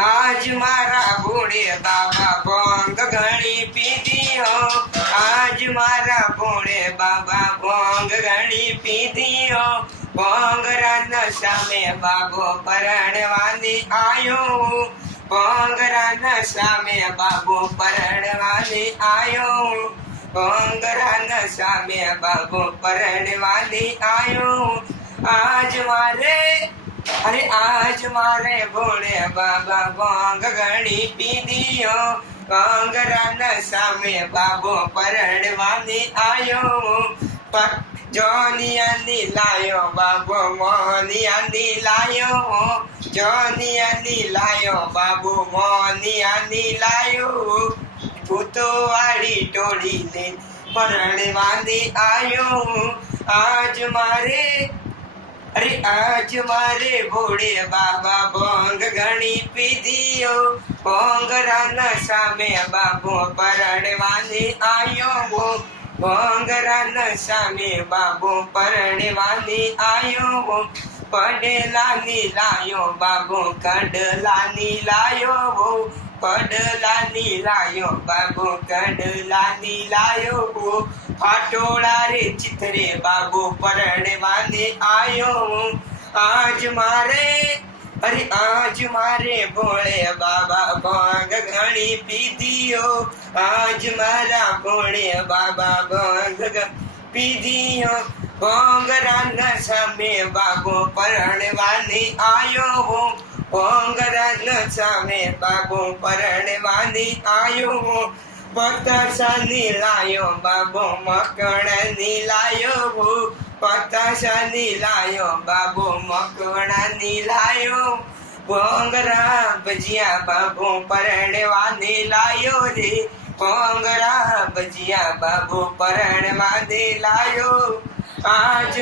आज मारा भोळे बाबा भोंग घणी पीधी हो। आज मारा भोळे बाबा भोंग घणी पीधी हो। भोंगरा नशा में बाबो परણવાની आयो। भोंगरा नशा में बाबो परणવાની आयो। भोंगरा नशा में बाबो परणવાની आयो। आज मारे अरे आज मारे भोळे बाबा भोंग घणी पीधी हो। भोंगरा नशा में बाबो परણવાની आयो। जोनियानी लायो बाबो मोनियानी लायो। जोनियानी लायो बाबो मोनियानी लायो। भूतो वाली टोली ने परણવાની आयो। आज मारे अरे आज मारे भोळे बाबा भोंग घणी पीधी हो। भोंगरा नशा में बाबो परણવાની आयो। भोंगरा नशा में बाबो परणવાની आयो। પડલાની લાયો બાબો કડલાની લાયો। પડલાની લાયો બાબો કડલાની લાયો। फाटोला रे चित्रे बाबू परणवाने आयो। आज मारे अरे आज मारे भोळे बाबा भोंग घणी पीधी हो। आज मारा भोळे बाबा भोंग पीधी हो। भोंगरा नशा में बाबू परणवाने आयो। भोंगरा नशा में बाबू परणवाने आयो। पताशानी लायो बाबो मकणानी लायो। पताशानी लायो बाबो मकणानी लायो। भोंगरा भजिया बाबो परणवाने लायो रे। भोंगरा भजिया बाबो परणवाने लायो। आज